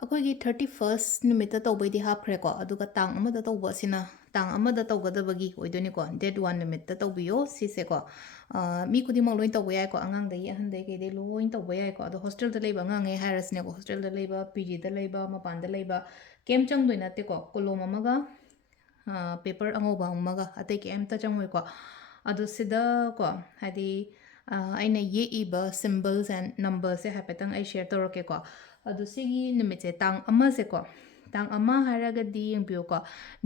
ꯑꯩꯈꯣꯏꯒꯤ 31st ꯅꯨꯃꯤꯠꯇ ꯇꯧꯕꯩꯗꯤ ꯍꯥꯞꯈ꯭ꯔꯦꯀꯣ ꯑꯗꯨꯒ ꯇꯥꯡ ꯑꯃꯗ ꯇꯧꯕ ꯑꯁꯤꯅ ꯇꯥꯡ ꯑꯃꯗ ꯇꯧꯒꯗꯕꯒꯤ ꯑꯣꯏꯗꯣꯏꯅꯤꯀꯣ ꯗꯦꯠ 1 ꯅꯨꯃꯤꯠꯇ ꯇꯧꯕꯤꯌꯣ ꯁꯤꯁꯦꯀꯣ ꯃꯤ ꯈꯨꯗꯤꯡꯃꯛ ꯂꯣꯏ ꯇꯧꯕ ꯌꯥꯏꯀꯣ ꯑꯉꯥꯡꯗꯒꯤ ꯑꯍꯟꯗꯒꯤ ꯀꯩꯗꯩ ꯂꯣꯏ ꯇꯧꯕ ꯌꯥꯏꯀꯣ ꯑꯗꯣ ꯍꯣꯁꯇꯦꯜꯗ ꯂꯩꯕ ꯑꯉꯥꯡꯉꯩ ꯍꯥꯏꯔꯁꯤꯅꯦꯀꯣ ꯍꯣꯁꯇꯦꯜꯗ ꯂꯩꯕ ꯄꯤꯖꯤꯗ ꯂꯩꯕ ꯃꯄꯥꯟꯗ ꯂꯩꯕ ꯀꯩꯝ ꯆꯪꯗꯣꯏ ꯅꯠꯇꯦꯀꯣ ꯀꯣꯂꯣꯝ ꯑꯃꯒ ꯄꯦꯄꯔ ꯑꯉꯧꯕ ꯑꯃꯒ ꯑꯇꯩ ꯀꯩꯝꯇ ꯆꯪꯉꯣꯏꯀꯣ ꯑꯗꯣ ꯁꯤꯗꯀꯣ ꯍꯥꯏꯗꯤ ꯑꯩꯅ ꯌꯦꯛꯏꯕ ꯁꯤꯝꯕꯜꯁ ꯑꯦꯟ ꯅꯝꯕꯔꯁꯦ ꯍꯥꯏꯐꯦꯠꯇꯪ ꯑꯩ ꯁꯦꯌꯔ ꯇꯧꯔꯛꯀꯦꯀꯣ ꯑꯗꯣ ꯁꯤꯒꯤ ꯅꯨꯃꯤꯠꯁꯦ ꯇꯥꯡ ꯑꯃꯁꯦꯀꯣ ꯇꯥꯡ ꯑꯃ ꯍꯥꯏꯔꯒꯗꯤ ꯌꯦꯡꯕꯤꯌꯨꯀꯣ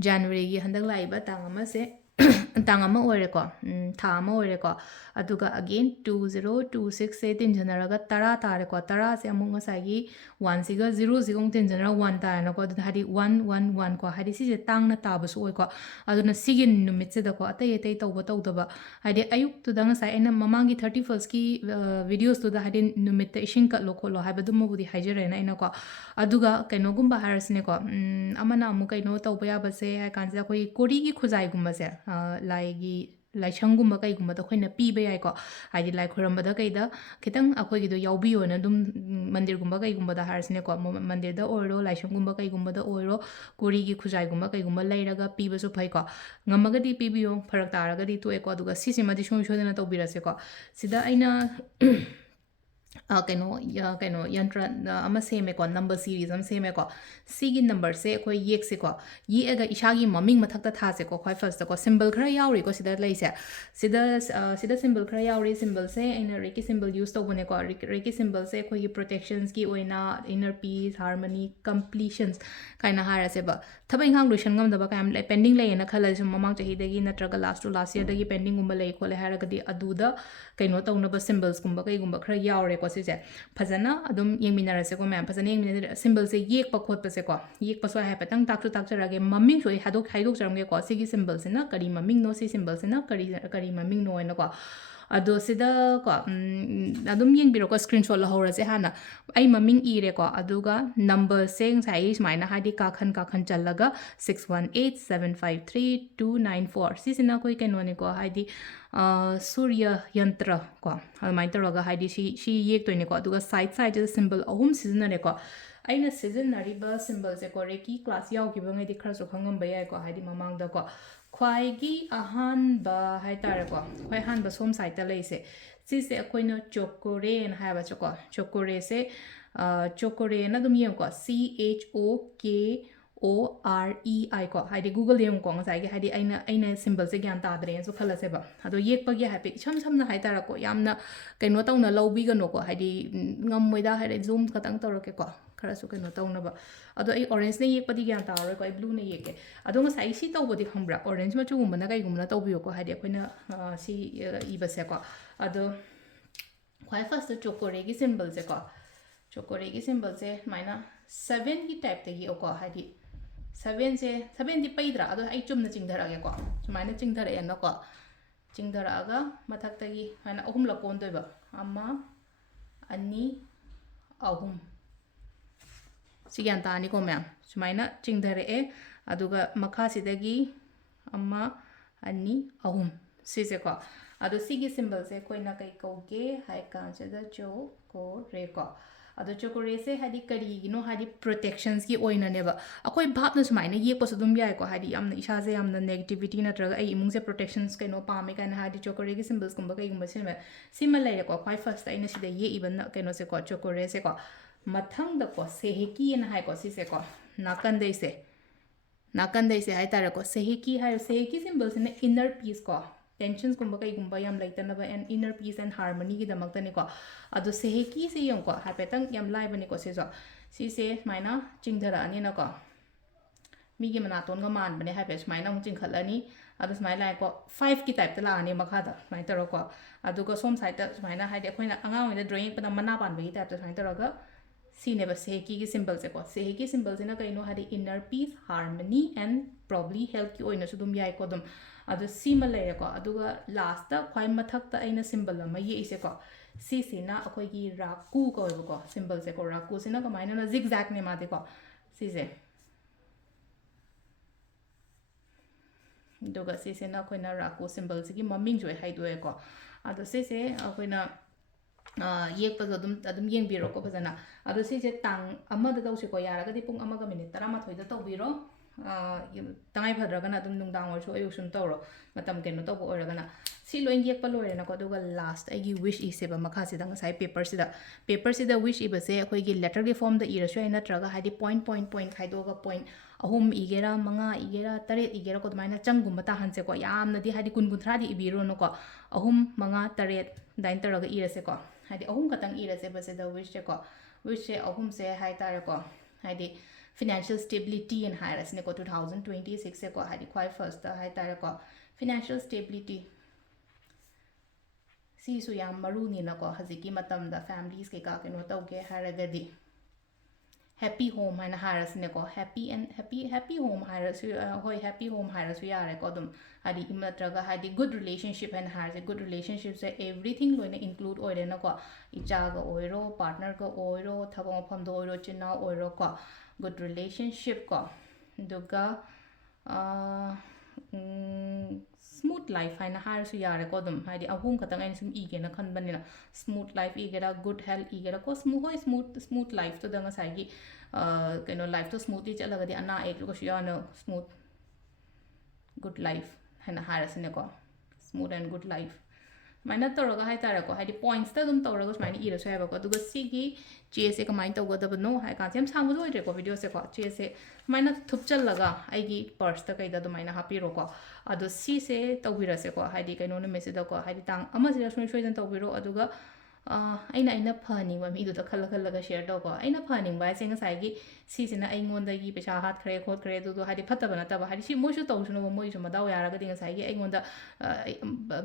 ꯖꯅꯋꯥꯔꯤꯒꯤ ꯍꯟꯗꯛ ꯂꯥꯛꯏꯕ ꯇꯥꯡ ꯑꯃꯁꯦ ꯇꯥꯡ ꯑꯃ ꯑꯣꯏꯔꯦꯀꯣ ꯊꯥ ꯑꯃ ꯑꯣꯏꯔꯦꯀꯣ ꯑꯗꯨꯒ ꯑꯒꯦꯟ 2026ꯁꯦ ꯇꯤꯟꯖꯟꯅꯔꯒ 10 ꯇꯥꯔꯦꯀꯣ 10ꯁꯦ ꯑꯃꯨꯛ ꯉꯁꯥꯏꯒꯤ 1ꯁꯤꯒ 0ꯁꯤꯒ ꯑꯃꯨꯛ ꯇꯤꯟꯖꯟꯅꯔꯒ 1 ꯇꯥꯔꯦꯅꯀꯣ ꯑꯗꯨꯅ ꯍꯥꯏꯗꯤ 111 ꯀꯣ ꯍꯥꯏꯗꯤ ꯁꯤꯁꯦ ꯇꯥꯡꯅ ꯇꯥꯕꯁꯨ ꯑꯣꯏꯀꯣ ꯑꯗꯨꯅ ꯁꯤꯒꯤ ꯅꯨꯃꯤꯠꯁꯤꯗꯀꯣ ꯑꯇꯩ ꯑꯇꯩ ꯇꯧꯕ ꯇꯧꯗꯕ ꯍꯥꯏꯗꯤ ꯑꯌꯨꯛꯇꯨꯗ ꯉꯁꯥꯏ ꯑꯩꯅ ꯃꯃꯥꯡꯒꯤ 31st ꯚꯤꯗꯤꯑꯣꯁꯇꯨꯗ ꯍꯥꯏꯗꯤ ꯅꯨꯃꯤꯠꯇ ꯏꯁꯤꯡ ꯀꯠꯂꯣ ꯈꯣꯠꯂꯣ ꯍꯥꯏꯕꯗꯨꯃꯕꯨꯗꯤ ꯍꯥꯏꯖꯔꯦꯅ ꯑꯩꯅꯀꯣ ꯑꯗꯨꯒ ꯀꯩꯅꯣꯒꯨꯝꯕ ꯍꯥꯏꯔꯁꯤꯅꯦꯀꯣ ꯑꯃꯅ ꯑꯃꯨꯛ ꯀꯩꯅꯣ ꯇꯧꯕ ꯌꯥꯕꯁꯦ ꯍꯥꯏ ꯀꯥꯟꯁꯤꯗ ꯑꯩꯈꯣꯏ ꯀꯣꯔꯤꯒꯤ ꯈꯨꯖꯥꯏꯒꯨꯝꯕꯁꯦ ꯂꯥꯏꯒꯤ ꯂꯥꯏꯁꯪꯒꯨꯝꯕ ꯀꯩꯒꯨꯝꯕꯗ ꯑꯩꯈꯣꯏꯅ ꯄꯤꯕ ꯌꯥꯏꯀꯣ ꯍꯥꯏꯗꯤ ꯂꯥꯏ ꯈꯣꯏꯔꯝꯕꯗ ꯀꯩꯗ ꯈꯤꯇꯪ ꯑꯩꯈꯣꯏꯒꯤꯗꯣ ꯌꯥꯎꯕꯤꯌꯣꯅ ꯑꯗꯨꯝ ꯃꯟꯗꯤꯔꯒꯨꯝꯕ ꯀꯩꯒꯨꯝꯕꯗ ꯍꯥꯏꯔꯁꯤꯅꯦꯀꯣ ꯃꯟꯗꯤꯔꯗ ꯑꯣꯏꯔꯣ ꯂꯥꯏꯁꯪꯒꯨꯝꯕ ꯀꯩꯒꯨꯝꯕꯗ ꯑꯣꯏꯔோ ꯀꯣꯔꯤꯒꯤ ꯈꯨꯖꯥꯏꯒꯨꯝꯕ ꯀꯩꯒꯨꯝꯕ ꯂꯩꯔꯒ ꯄꯤꯕꯁꯨ ꯐꯩꯀꯣ ꯉꯝꯃꯒꯗꯤ ꯄꯤꯕꯤꯌꯣ ꯐꯔꯛ ꯇꯥꯔꯒꯗꯤ ꯇꯣꯛꯑꯦꯀꯣ ꯑꯗꯨꯒ ꯁꯤꯁꯤꯃꯗꯤ ꯁꯨꯡꯁꯣꯏ ꯁꯣꯏꯗꯅ ꯇꯧꯕꯤꯔꯁꯦꯀꯣ ꯁꯤꯗ ꯑꯩꯅ ꯀꯩꯅꯣ ꯌꯟꯇ꯭ꯔ ꯑꯃ ꯁꯦꯝꯃꯦꯀꯣ ꯅꯝꯕꯔ ꯁꯤꯔꯤꯁ ꯑꯃ ꯁꯦꯝꯃꯦꯀꯣ ꯁꯤꯒꯤ ꯅꯝꯕꯔꯁꯦ ꯑꯩꯈꯣꯏ ꯌꯦꯛꯁꯦꯀꯣ ꯌꯦꯛꯑꯒ ꯏꯁꯥꯒꯤ ꯃꯃꯤꯡ ꯃꯊꯛꯇ ꯊꯥꯁꯦꯀꯣ ꯈ꯭ꯋꯥꯏ ꯐꯥꯔꯁꯇꯀꯣ ꯁꯤꯝꯕꯜ ꯈꯔ ꯌꯥꯎꯔꯤꯀꯣ ꯁꯤꯗ ꯂꯩꯁꯦ ꯁꯤꯗ ꯁꯤꯝꯕꯜ ꯈꯔ ꯌꯥꯎꯔꯤ ꯁꯤꯝꯕꯜꯁꯦ ꯑꯩꯅ ꯔꯦꯀꯤ ꯁꯤꯝꯕꯜ ꯌꯨꯁ ꯇꯧꯕꯅꯦꯀꯣ ꯔꯦꯀꯤ ꯁꯤꯝꯕꯜꯁꯦ ꯑꯩꯈꯣꯏꯒꯤ ꯄ꯭ꯔꯣꯇꯦꯛꯁꯟꯁꯀꯤ ꯑꯣꯏꯅ ꯏꯅꯔ ꯄꯤꯁ ꯍꯥꯔꯃꯅꯤ ꯀꯝꯄ꯭ꯂꯤꯁꯟꯁ ꯀꯥꯏꯅ ꯍꯥꯏꯔꯁꯦꯕ ꯊꯕꯛ ꯏꯪꯈꯥꯡ ꯂꯣꯏꯁꯟ ꯉꯝꯗꯕ ꯀꯌꯥꯝ ꯂꯩ ꯄꯦꯟꯗꯤꯡ ꯂꯩꯌꯦꯅ ꯈꯜꯂꯁꯤ ꯃꯃꯥꯡ ꯆꯍꯤꯗꯒꯤ ꯅꯠꯇ꯭ꯔꯒ ꯂꯥꯁ ꯇꯨ ꯂꯥꯁ ꯌꯔꯗꯒꯤ ꯄꯦꯟꯗꯤꯡꯒꯨꯝꯕ ꯂꯩ ꯈꯣꯠꯂꯦ ꯍꯥꯏꯔꯒꯗꯤ ꯑꯗꯨꯗ ꯀꯩꯅꯣ ꯇꯧꯅꯕ ꯁꯤꯝꯕꯜꯁꯀꯨꯝꯕ ꯀꯩꯒꯨꯝꯕ ꯈꯔ ꯌꯥꯎꯔꯦꯀꯣ ꯁꯤꯁꯦ ꯐꯖꯅ ꯑꯗꯨꯝ ꯌꯦꯡꯃꯤꯟꯅꯔꯁꯦꯀꯣ ꯃꯌꯥꯝ ꯐꯖꯅ ꯌꯦꯡꯃꯤꯟꯅꯔꯦ ꯁꯤꯝꯕꯜꯁꯦ ꯌꯦꯛꯄ ꯈꯣꯠꯄꯁꯦꯀꯣ ꯌꯦꯛꯄꯁꯨ ꯑꯩ ꯍꯥꯏꯐꯦꯠꯇꯪ ꯇꯥꯛꯆꯔꯒꯦ ꯃꯃꯤꯡꯁꯨ ꯑꯩ ꯍꯥꯏꯗꯣꯛꯆꯔꯝꯒꯦꯀꯣ ꯁꯤꯒꯤ ꯁꯤꯝꯕꯜꯁꯤꯅ ꯀꯔꯤ ꯃꯃꯤꯡꯅꯣ ꯁꯤ ꯁꯤꯝꯕꯜꯁꯤꯅ ꯀꯔꯤ ꯃꯃꯤꯡꯅꯣ ꯍꯥꯏꯅꯀꯣ ꯑꯗꯣ ꯁꯤꯗꯀꯣ ꯑꯗꯨꯝ ꯌꯦꯡꯕꯤꯔꯣꯀꯣ ꯁ꯭ꯀ꯭ꯔꯤꯟꯁꯣꯠ ꯂꯧꯍꯧꯔꯁꯦ ꯍꯥꯟꯅ ꯑꯩ ꯃꯃꯤꯡ ꯏꯔꯦꯀꯣ ꯑꯗꯨꯒ ꯅꯝꯕꯔꯁꯦ ꯉꯁꯥꯏꯒꯤ ꯁꯨꯃꯥꯏꯅ ꯍꯥꯏꯗꯤ ꯀꯥꯈꯟ ꯆꯜꯂꯒ 6187532294 ꯁꯤꯁꯤꯅ ꯑꯩꯈꯣꯏ ꯀꯩꯅꯣꯅꯤꯀꯣ ꯍꯥꯏꯗꯤ ꯁꯨꯔꯌ ꯌꯟꯇ꯭ꯔ ꯀꯣ ꯑꯗꯨꯃꯥꯏꯅ ꯇꯧꯔꯒ ꯍꯥꯏꯗꯤ ꯁꯤ ꯌꯦꯛꯇꯣꯏꯅꯦꯀꯣ ꯑꯗꯨꯒ ꯁꯥꯏꯗꯁꯤꯗ ꯁꯤꯝꯕꯜ ꯑꯍꯨꯝ ꯁꯤꯖꯤꯟꯅꯔꯦꯀꯣ ꯑꯩꯅ ꯁꯤꯖꯤꯟꯅꯔꯤꯕ ꯁꯤꯝꯕꯜꯁꯦꯀꯣ ꯔꯦꯀꯤ ꯀ꯭ꯂꯥꯁ ꯌꯥꯎꯈꯤꯕꯉꯩꯗꯤ ꯈꯔꯁꯨ ꯈꯪꯉꯝꯕ ꯌꯥꯏꯀꯣ ꯍꯥꯏꯗꯤ ꯃꯃꯥꯡꯗꯀꯣ ꯈ꯭ꯋꯥꯏꯒꯤ ꯑꯍꯥꯟꯕ ꯍꯥꯏꯇꯥꯔꯦꯀꯣ ꯈ꯭ꯋꯥꯏ ꯑꯍꯥꯟꯕ ꯁꯣꯝ ꯁꯥꯏꯗꯇ ꯂꯩꯁꯦ ꯁꯤꯁꯦ ꯑꯩꯈꯣꯏꯅ ꯆꯣꯀꯣꯔꯦꯅ ꯍꯥꯏꯕꯁꯦꯀꯣ ꯆꯣꯀꯣꯔꯦꯁꯦ ꯆꯣꯀꯣꯔꯦꯅ ꯑꯗꯨꯝ ꯌꯦꯡꯉꯨꯀꯣ CHOKOREI ꯀꯣ ꯍꯥꯏꯗꯤ ꯒꯨꯒꯜ ꯌꯦꯡꯉꯨꯀꯣ ꯉꯁꯥꯏꯒꯤ ꯍꯥꯏꯗꯤ ꯑꯩꯅ ꯁꯤꯝꯕꯜꯁꯦ ꯒ꯭ꯌꯥꯟ ꯇꯥꯗ꯭ꯔꯦꯅꯁꯨ ꯈꯜꯂꯁꯦꯕ ꯑꯗꯣ ꯌꯦꯛꯄꯒꯤ ꯍꯥꯏꯐꯦꯠ ꯏꯁꯝ ꯁꯝꯅ ꯍꯥꯏꯇꯥꯔꯦꯀꯣ ꯌꯥꯝꯅ ꯀꯩꯅꯣ ꯇꯧꯅ ꯂꯧꯕꯤꯒꯅꯣꯀꯣ ꯍꯥꯏꯗꯤ ꯉꯝꯃꯣꯏꯗ ꯍꯥꯏꯗꯤ ꯖꯨꯝ ꯈꯛꯇꯪ ꯇꯧꯔꯛꯀꯦꯀꯣ ꯈꯔꯁꯨ ꯀꯩꯅꯣ ꯇꯧꯅꯕ ꯑꯗꯣ ꯑꯩ ꯑꯣꯔꯦꯟꯖꯅ ꯌꯦꯛꯄꯗꯤ ꯒ꯭ꯌꯥꯟ ꯇꯥꯔꯔꯣꯏꯀꯣ ꯑꯩ ꯕ꯭ꯂꯨꯅ ꯌꯦꯛꯀꯦ ꯑꯗꯣ ꯉꯁꯥꯏ ꯁꯤ ꯇꯧꯕꯗꯤ ꯈꯪꯕ꯭ꯔꯥ ꯑꯣꯔꯦꯟꯖ ꯃꯆꯨꯒꯨꯝꯕꯅ ꯀꯩꯒꯨꯝꯕꯅ ꯇꯧꯕꯤꯌꯨꯀꯣ ꯍꯥꯏꯗꯤ ꯑꯩꯈꯣꯏꯅ ꯁꯤ ꯏꯕꯁꯦꯀꯣ ꯑꯗꯣ ꯈ꯭ꯋꯥꯏ ꯐꯥꯔꯁꯇ ꯆꯣꯀꯣꯔꯦꯒꯤ ꯁꯤꯝꯕꯜꯁꯦꯀꯣ ꯆꯣꯀꯣꯔꯦꯒꯤ ꯁꯤꯝꯕꯜꯁꯦ ꯁꯨꯃꯥꯏꯅ 7ꯒꯤ ꯇꯥꯏꯞꯇ ꯌꯦꯛꯑꯣꯀꯣ ꯍꯥꯏꯗꯤ 7ꯗꯤ ꯄꯩꯗ꯭ꯔꯥ ꯑꯗꯣ ꯑꯩ ꯆꯨꯝꯅ ꯆꯤꯡꯊꯔꯛꯑꯒꯦꯀꯣ ꯁꯨꯃꯥꯏꯅ ꯆꯤꯡꯊꯔꯛꯑꯦꯅꯀꯣ ꯆꯤꯡꯊꯔꯛꯑꯒ ꯃꯊꯛꯇꯒꯤ ꯁꯨꯃꯥꯏꯅ ꯑꯍꯨꯝꯂꯛ ꯀꯣꯟꯗꯣꯏꯕ 1 2 3 ꯁꯤ ꯒ꯭ꯌꯥꯟ ꯇꯥꯅꯤꯀꯣ ꯃꯌꯥꯝ ꯁꯨꯃꯥꯏꯅ ꯆꯤꯡꯊꯔꯛꯑꯦ ꯑꯗꯨꯒ ꯃꯈꯥꯁꯤꯗꯒꯤ 1 2 3 ꯁꯤꯁꯦꯀꯣ ꯑꯗꯣ ꯁꯤꯒꯤ ꯁꯤꯝꯕꯜꯁꯦ ꯑꯩꯈꯣꯏꯅ ꯀꯩ ꯀꯧꯒꯦ ꯍꯥꯏ ꯀꯥꯟꯁꯤꯗ ꯆꯣꯀꯣꯔꯦꯀꯣ ꯑꯗꯣ ꯆꯣꯀꯣꯔꯦꯁꯦ ꯍꯥꯏꯗꯤ ꯀꯔꯤꯒꯤꯅꯣ ꯍꯥꯏꯗꯤ ꯄ꯭ꯔꯣꯇꯦꯛꯁꯟꯁꯀꯤ ꯑꯣꯏꯅꯅꯦꯕ ꯑꯩꯈꯣꯏ ꯚꯥꯞꯅ ꯁꯨꯃꯥꯏꯅ ꯌꯦꯛꯄꯁꯨ ꯑꯗꯨꯝ ꯌꯥꯏꯀꯣ ꯍꯥꯏꯗꯤ ꯌꯥꯝꯅ ꯏꯁꯥꯁꯦ ꯌꯥꯝꯅ ꯅꯦꯒꯦꯇꯤꯚꯤꯇꯤ ꯅꯠꯇ꯭ꯔꯒ ꯑꯩ ꯏꯃꯨꯡꯁꯦ ꯄ꯭ꯔꯣꯇꯦꯛꯁꯟꯁ ꯀꯩꯅꯣ ꯄꯥꯝꯃꯦ ꯀꯥꯏꯅ ꯍꯥꯏꯗꯤ ꯆꯣꯀꯣꯔꯦꯒꯤ ꯁꯤꯝꯕꯜꯁꯀꯨꯝꯕ ꯀꯩꯒꯨꯝꯕ ꯁꯤꯃ ꯂꯩꯔꯦꯀꯣ ꯈ꯭ꯋꯥꯏ ꯐꯥꯔꯁꯇ ꯑꯩꯅ ꯁꯤꯗ ꯌꯦꯛꯏꯕ ꯀꯩꯅꯣꯁꯦꯀꯣ ꯆꯣꯀꯣꯔꯦꯁꯦꯀꯣ ꯃꯊꯪꯗꯀꯣ ꯁꯦꯍꯦꯀꯤꯅ ꯍꯥꯏꯀꯣ ꯁꯤꯁꯦꯀꯣ ꯅꯥꯀꯟꯗꯩꯁꯦ ꯍꯥꯏꯇꯥꯔꯦꯀꯣ ꯁꯦꯍꯦꯀꯤ ꯍꯥꯏꯔ ꯁꯦꯍꯦꯀꯤ ꯁꯤꯝꯕꯜꯁꯤꯅ ꯏꯟꯅꯔ ꯄꯤꯁ ꯀꯣ ꯇꯦꯟꯁꯟꯁꯀꯨꯝꯕ ꯀꯩꯒꯨꯝꯕ ꯌꯥꯝ ꯂꯩꯇꯅꯕ ꯑꯦꯟ ꯏꯟꯅꯔ ꯄꯤꯁ ꯑꯦꯟ ꯍꯥꯔꯃꯅꯤꯒꯤꯗꯃꯛꯇꯅꯤꯀꯣ ꯑꯗꯣ ꯁꯦꯍꯦꯀꯤꯁꯦ ꯌꯦꯡꯉꯨꯀꯣ ꯍꯥꯏꯐꯦꯠꯇꯪ ꯌꯥꯝ ꯂꯥꯏꯕꯅꯤꯀꯣ ꯁꯤꯁꯨ ꯁꯤꯁꯦ ꯁꯨꯃꯥꯏꯅ ꯆꯤꯡꯊꯔꯛꯑꯅꯤꯅꯀꯣ ꯃꯤꯒꯤ ꯃꯅꯥꯇꯣꯟꯒ ꯃꯥꯟꯕꯅꯦ ꯍꯥꯏꯐꯦꯠ ꯁꯨꯃꯥꯏꯅ ꯑꯃꯨꯛ ꯆꯤꯡꯈꯠꯂꯅꯤ ꯑꯗꯣ ꯁꯨꯃꯥꯏꯅ ꯂꯥꯛꯑꯦꯀꯣ 5ꯀꯤ ꯇꯥꯏꯞꯇ ꯂꯥꯛꯑꯅꯤ ꯃꯈꯥꯗ ꯁꯨꯃꯥꯏꯅ ꯇꯧꯔꯀꯣ ꯑꯗꯨꯒ ꯁꯣꯝ ꯁꯥꯏꯗꯇ ꯁꯨꯃꯥꯏꯅ ꯍꯥꯏꯗꯤ ꯑꯩꯈꯣꯏꯅ ꯑꯉꯥꯡ ꯑꯣꯏꯅ ꯗ꯭ꯔꯣꯌꯤꯡ ꯌꯦꯛꯄꯗ ꯃꯅꯥ ꯄꯥꯟꯕꯒꯤ ꯇꯥꯏꯞꯇ ꯁꯨꯃꯥꯏꯅ ꯇꯧꯔꯒ ꯁꯤꯅꯦꯕ ꯁꯦꯍꯦꯀꯤꯒꯤ ꯁꯤꯝꯕꯜꯁꯦꯀꯣ ꯁꯦꯍꯦꯀꯤ ꯁꯤꯝꯕꯜꯁꯤꯅ ꯀꯩꯅꯣ ꯍꯥꯏꯗꯤ ꯏꯟꯅꯔ ꯄꯤꯁ ꯍꯥꯔꯃꯅꯤ ꯑꯦꯟ ꯄ꯭ꯔꯣꯕ꯭ꯂꯤ ꯍꯦꯜꯊꯀꯤ ꯑꯣꯏꯅꯁꯨ ꯑꯗꯨꯝ ꯌꯥꯏꯀꯣ ꯑꯗꯨꯝ ꯑꯗꯣ ꯁꯤꯃ ꯂꯩꯔꯦꯀꯣ ꯑꯗꯨꯒ ꯂꯥꯁꯇ ꯈ꯭ꯋꯥꯏ ꯃꯊꯛꯇ ꯑꯩꯅ ꯁꯤꯝꯕꯜ ꯑꯃ ꯌꯦꯛꯏꯁꯦꯀꯣ ꯁꯤꯁꯤꯅ ꯑꯩꯈꯣꯏꯒꯤ ꯔꯥꯀꯨ ꯀꯧꯋꯦꯕꯀꯣ ꯁꯤꯝꯕꯜꯁꯦꯀꯣ ꯔꯥꯀꯨꯁꯤꯅ ꯀꯃꯥꯏꯅꯅꯣ ꯖꯤꯛꯖꯦꯛꯅꯦ ꯃꯥꯗꯤꯀꯣ ꯁꯤꯁꯦ ꯑꯗꯨꯒ ꯁꯤꯁꯤꯅ ꯑꯩꯈꯣꯏꯅ ꯔꯥꯀꯨ ꯁꯤꯝꯕꯜꯁꯤꯒꯤ ꯃꯃꯤꯡꯁꯨ ꯑꯩ ꯍꯥꯏꯗꯣꯛꯑꯦꯀꯣ ꯑꯗꯣ ꯁꯤꯁꯦ ꯑꯩꯈꯣꯏꯅ ꯌꯦꯛꯄꯁꯨ ꯑꯗꯨꯝ ꯌꯦꯡꯕꯤꯔꯣꯀꯣ ꯐꯖꯅ ꯑꯗꯣ ꯁꯤꯁꯦ ꯇꯥꯡ ꯑꯃꯗ ꯇꯧꯁꯤꯀꯣ ꯌꯥꯔꯒꯗꯤ ꯄꯨꯡ ꯑꯃꯒ ꯃꯤꯅꯤꯠ 12ꯗ ꯇꯧꯕꯤꯔꯣ ꯇꯉꯥꯏ ꯐꯗ꯭ꯔꯒꯅ ꯑꯗꯨꯝ ꯅꯨꯡꯗꯥꯡ ꯑꯣꯏꯔꯁꯨ ꯑꯌꯨꯛ ꯁꯨꯝ ꯇꯧꯔꯣ ꯃꯇꯝ ꯀꯩꯅꯣ ꯇꯧꯕ ꯑꯣꯏꯔꯒꯅ ꯁꯤ ꯂꯣꯏ ꯌꯦꯛꯄ ꯂꯣꯏꯔꯦꯅꯀꯣ ꯑꯗꯨꯒ ꯂꯥꯁ ꯑꯩꯒꯤ ꯋꯤꯁ ꯏꯁꯦꯕ ꯃꯈꯥꯁꯤꯗ ꯉꯁꯥꯏ ꯄꯦꯄꯔꯁꯤꯗ ꯋꯤꯁ ꯏꯕꯁꯦ ꯑꯩꯈꯣꯏꯒꯤ ꯂꯦꯇꯔꯒꯤ ꯐꯣꯔꯝꯗ ꯏꯔꯁꯨ ꯌꯥꯏ ꯅꯠꯇ꯭ꯔꯒ ꯍꯥꯏꯗꯤ ꯄꯣꯏꯟꯈꯥꯏꯗꯣꯛꯑꯒ ꯄꯣꯏꯟ 3 ꯏꯒꯦꯔꯥ 5 ꯏꯒꯦꯔꯥ 8 ꯏꯒꯦꯔꯥꯀꯣ ꯑꯗꯨꯃꯥꯏꯅ ꯆꯪꯒꯨꯝꯕ ꯇꯥꯍꯟꯁꯦꯀꯣ ꯌꯥꯝꯅꯗꯤ ꯍꯥꯏꯗꯤ 5-10ꯗꯤ ꯏꯕꯤꯔꯨꯅꯨꯀꯣ 3, 5, 8 ꯑꯗꯨꯃꯥꯏꯅ ꯇꯧꯔꯒ ꯏꯔꯁꯦꯀോ ꯍꯥꯏꯗꯤ 3 ꯈꯛꯇꯪ ꯏꯔꯁꯦꯕ ꯁꯤꯗ ꯋꯤꯁꯁꯦꯀꯣ ꯋꯤꯁꯁꯦ 3ꯁꯦ ꯍꯥꯏꯇꯥꯔꯦꯀꯣ ꯍꯥꯏꯗꯤ ꯐꯤꯅꯥꯟಷಿಯꯦꯜ ꯁ꯭ꯇꯦꯕꯤꯂꯤꯇꯤ ꯑꯅ ꯍꯥꯏꯔꯁꯤꯅꯦꯀꯣ 2026ꯁꯦꯀꯣ ꯍꯥꯏꯗꯤ ꯈ꯭ꯋꯥꯏ ꯐꯥꯔꯁꯇ ꯍꯥꯏꯇꯥꯔꯦꯀꯣ ꯐꯤꯅꯥꯟಷꯤꯌꯦꯜ ꯁ꯭ꯇꯦꯕꯤꯂꯤꯇꯤ ꯁꯤꯁꯨ ꯌꯥꯝ ꯃꯔꯨꯅꯤꯅꯀꯣ ꯍꯧꯖꯤꯛꯀꯤ ꯃꯇꯝꯗ ꯐꯦꯃꯤꯂꯤꯁ ꯀꯩꯀꯥ ꯀꯩꯅꯣ ꯇꯧꯒꯦ ꯍꯥꯏꯔꯒꯗꯤ ꯍꯦꯄꯤ ꯍꯣꯝ ꯍꯥꯏꯅ ꯍꯥꯏꯔꯁꯤꯅꯦꯀꯣ ꯍꯦꯄꯤ ꯍꯣꯝ ꯍꯥꯏꯔꯁꯨ ꯍꯣꯏ ꯍꯦꯄꯤ ꯍꯣꯝ ꯍꯥꯏꯔꯁꯨ ꯌꯥꯔꯦꯀꯣ ꯑꯗꯨꯝ ꯍꯥꯏꯗꯤ ꯅꯠꯇ꯭ꯔꯒ ꯍꯥꯏꯗꯤ ꯒꯨꯗ ꯔꯤꯂꯦꯁꯟship ꯍꯥꯏꯅ ꯍꯥꯏꯔꯁꯦ ꯒꯨꯗ ꯔꯤꯂꯦꯁꯟshipꯁꯦ एवरीथिंग लोइना इंक्लूड ओइरेनाको इचागा ओइरो पार्टनर का ओइरो थबक मफमदो ओइरो चिन्ना ओइरो को गुड रिलेशनशिप को दुगा स्मूथ लाइफ है हारसु यारेको अदुम हाइदि अहुम खतंग आइन सुम इगेना खनबनिना स्मूथ लाइफ इगेरा गुड हेल्थ इगेरा को स्मूथ लाइफ तो दंग साइगी कनो लाइफ तो स्मूथली चलगदि अना एक को यानो स्मूथ गुड लाइफ है हारसनेको स्मूथ एंड गुड लाइफ माइना तौरगा हाय तारेको हाइदि पॉइंट्स ता दुम तौरगा सुमाइना इरसु हायबको अदुगा सिगी चेसे कमाइन तौगदबनो हाय का सेम सामुदो ओइरेको वीडियो से को चेसे माइना थुपचलगा आइगी पर्स ता कैदा दुमाइना हापिरोको अदो सीसे तौबिरसेको हाइदि कैनो नमेसिदको हाइदि तांग अमसिदा सोइदन तौबिरो अदुगा अꯩꯅ ꯐꯍꯟꯅꯤꯡꯕ ꯃꯤꯗꯨꯗ ꯈꯜꯂꯒ ꯁꯦꯌꯔ ꯇꯧꯀꯣ ꯑꯩꯅ ꯐꯍꯟꯅꯤꯡꯕ ꯍꯥꯏꯁꯦ ꯉꯁꯥꯏꯒꯤ ꯁꯤꯁꯤꯅ ꯑꯩꯉꯣꯟꯗꯒꯤ ꯄꯩꯁꯥ ꯍꯥꯠꯈ꯭ꯔꯦ ꯈꯣꯠꯈ꯭ꯔꯦ ꯑꯗꯨꯗꯣ ꯍꯥꯏꯗꯤ ꯐꯠꯇꯕ ꯅꯠꯇꯕ ꯍꯥꯏꯗꯤ ꯁꯤ ꯃꯣꯏꯁꯨ ꯇꯧꯁꯅꯨꯕ ꯃꯣꯏꯁꯨ ꯃꯗꯥꯎ ꯌꯥꯔꯒꯗꯤ ꯉꯁꯥꯏꯒꯤ ꯑꯩꯉꯣꯟꯗ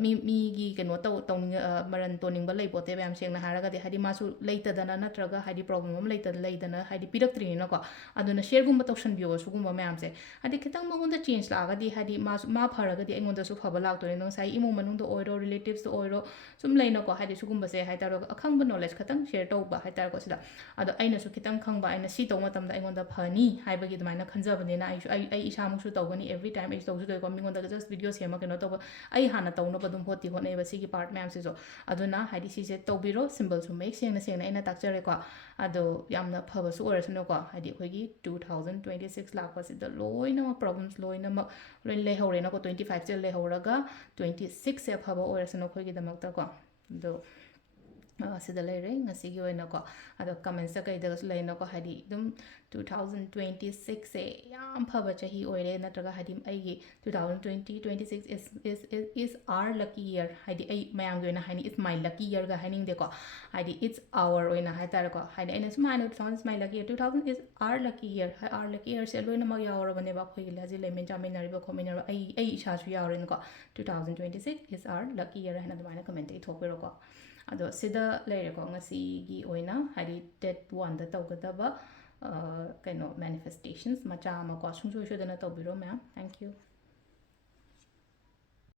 ꯃꯤꯒꯤ ꯀꯩꯅꯣ ꯇꯧꯅꯤꯡ ꯃꯔꯟ ꯇꯣꯟꯅꯤꯡꯕ ꯂꯩꯄꯣꯠꯇꯦꯕ ꯌꯥꯝ ꯁꯦꯡꯅ ꯍꯥꯏꯔꯒꯗꯤ ꯍꯥꯏꯗꯤ ꯃꯥꯁꯨ ꯂꯩꯇꯗꯅ ꯅꯠꯇ꯭ꯔꯒ ꯍꯥꯏꯗꯤ ꯄ꯭ꯔꯣꯕ꯭ꯂꯦꯝ ꯑꯃ ꯂꯩꯗꯅ ꯍꯥꯏꯗꯤ ꯄꯤꯔꯛꯇ꯭ꯔꯤꯅꯤꯅꯀꯣ ꯑꯗꯨꯅ ꯁꯦꯌꯔꯒꯨꯝꯕ ꯇꯧꯁꯟꯕꯤꯌꯣ ꯁꯤꯒꯨꯝꯕ ꯃꯌꯥꯝꯁꯦ ꯍꯥꯏꯗꯤ ꯈꯤꯇꯪ ꯃꯉꯣꯟꯗ ꯆꯦꯟꯖ ꯂꯥꯛꯑꯒꯗꯤ ꯍꯥꯏꯗꯤ ꯃꯥ ꯐꯔꯒꯗꯤ ꯑꯩꯉꯣꯟꯗꯁꯨ ꯐꯕ ꯂꯥꯛꯇꯣꯏꯅꯤ ꯉꯁꯥꯏ ꯏꯃꯨꯡ ꯃꯅꯨꯡꯗ ꯑꯣꯏꯔോ ꯔꯤꯂꯦꯇꯤቭꯁꯇ ꯑꯣꯏꯔോ ꯁꯨꯝ ꯂꯩꯅꯀꯣ ꯍꯥꯏꯗꯤ ꯁꯤꯒꯨꯝꯕꯁꯦ ꯍꯥꯏꯇꯥꯔꯦ ꯑꯈꯪꯕ ꯅꯣꯂꯦꯖ ꯈꯤꯇꯪ ꯁꯦꯌꯔ ꯇꯧꯕ ꯍꯥꯏꯇꯥꯔꯦꯀꯣ ꯁꯤꯗ ꯑꯗꯣ ꯑꯩꯅꯁꯨ ꯈꯤꯇꯪ ꯈꯪꯕ ꯑꯩꯅ ꯁꯤ ꯇꯧꯕ ꯃꯇꯝꯗ ꯑꯩꯉꯣꯟꯗ ꯐꯅꯤ ꯍꯥꯏꯕꯒꯤ ꯑꯗꯨꯃꯥꯏꯅ ꯈꯟꯖꯕꯅꯤꯅ ꯑꯩ ꯏꯁꯥꯃꯛꯁꯨ ꯇꯧꯒꯅꯤ ꯑꯦꯕ꯭री टाइम ꯑꯩꯁꯨ ꯇꯧꯖꯗꯣꯏꯀꯣ ꯃꯤꯉꯣꯟꯗ ꯖꯁ ꯚꯤꯗꯤꯑꯣ ꯁꯦꯝꯃ ꯀꯩꯅꯣ ꯇꯧꯕ ꯑꯩ ꯍꯥꯟꯅ ꯇꯧꯅꯕ ꯑꯗꯨꯝ ꯍꯣꯠꯅꯩꯑꯕ ꯁꯤꯒꯤ ꯄꯥꯔꯠ ꯃꯌꯥꯝꯁꯤꯁꯨ ꯑꯗꯨꯅ ꯍꯥꯏꯗꯤ ꯁꯤꯁꯦ ꯇꯧꯕꯤꯔꯣ ꯁꯤꯝꯕꯜꯁꯨ ꯃꯌꯦꯛ ꯁꯦꯡꯅ ꯑꯩꯅ ꯇꯥꯛꯆꯔꯦꯀꯣ ꯑꯗꯣ ꯌꯥꯝꯅ ꯐꯕꯁꯨ ꯑꯣꯏꯔꯁꯅꯨꯀꯣ ꯍꯥꯏꯗꯤ ꯑꯩꯈꯣꯏꯒꯤ 2026 ꯂꯥꯛꯄꯁꯤꯗ ꯂꯣꯏꯅꯃꯛ ꯄ꯭ꯔꯣꯕ꯭ꯂꯦꯝꯁ ꯂꯣꯏꯅꯃꯛ ꯂꯣꯏ ꯂꯩꯍꯧꯔꯦꯅꯀꯣ 25ꯁꯦ ꯂꯩꯍꯧꯔꯒ 26ꯁꯦ ꯑꯐꯕ ꯑꯣꯏꯔꯁꯅꯨ ꯑꯩꯈꯣꯏꯒꯤꯗꯃꯛꯇꯀꯣ ꯑꯗꯣ ꯁꯤꯗ ꯂꯩꯔꯦ ꯉꯁꯤꯒꯤ ꯑꯣꯏꯅꯀꯣ ꯑꯗꯣ ꯀꯃꯦꯟꯠꯁꯇ ꯀꯩꯗꯒꯁꯨ ꯂꯩꯅꯀꯣ ꯍꯥꯏꯗꯤ ꯑꯗꯨꯝ 2026ꯁꯦ ꯌꯥꯝ ꯐꯕ ꯆꯍꯤ ꯑꯣꯏꯔꯦ ꯅꯠꯇ꯭ꯔꯒ ꯍꯥꯏꯗꯤ ꯑꯩꯒꯤ 2026 is our lucky year ꯍꯥꯏꯗꯤ ꯑꯩ ꯃꯌꯥꯝꯒꯤ ꯑꯣꯏꯅ ꯍꯥꯏꯅꯤ it's my lucky yearꯒ ꯍꯥꯏꯅꯤꯡꯗꯦꯀꯣ ꯍꯥꯏꯗꯤ it's our ꯑꯣꯏꯅ ꯍꯥꯏꯇꯥꯔꯦꯀꯣ ꯍꯥꯏꯗꯤ ꯑꯩꯅ ꯁꯨꯝ ꯍꯥꯏꯅ 2000 is my lucky year 2000 is our lucky year our lucky yearꯁꯦ ꯂꯣꯏꯅꯃꯛ ꯌꯥꯎꯔꯕꯅꯦꯕ ꯑꯩꯈꯣꯏꯒꯤ ꯍꯧꯖꯤꯛ ꯂꯩꯃꯤꯟ ꯆꯥꯃꯤꯟꯅꯔꯤꯕ ꯈꯣꯠꯃꯤꯟꯅꯔꯤꯕ ꯑꯩ ꯏꯁꯥꯁꯨ ꯌꯥꯎꯔꯦꯅꯀꯣ 2026 is our lucky year ꯍꯥꯏꯅ ꯑꯗꯨꯃꯥꯏꯅ ꯀꯃꯦꯟꯇ ꯏꯊꯣꯛꯄꯤꯔꯣꯀꯣ ꯑꯗꯣ ꯁꯤꯗ ꯂꯩꯔꯦꯀꯣ ꯉꯁꯤꯒꯤ ꯑꯣꯏꯅ ꯍꯥꯏꯗꯤ ꯗꯦꯠ 1ꯗ ꯇꯧꯒꯗꯕ ꯀꯩꯅꯣ ꯃꯦꯅꯤꯐꯦꯁꯇꯦꯁꯟꯁ ꯃꯆꯥ ꯑꯃꯀꯣ ꯁꯨꯡꯁꯣꯏ ꯁꯣꯏꯗꯅ ꯇꯧꯕꯤꯔꯣ ꯃꯌꯥꯝ ꯊꯦꯡꯛ ꯌꯨ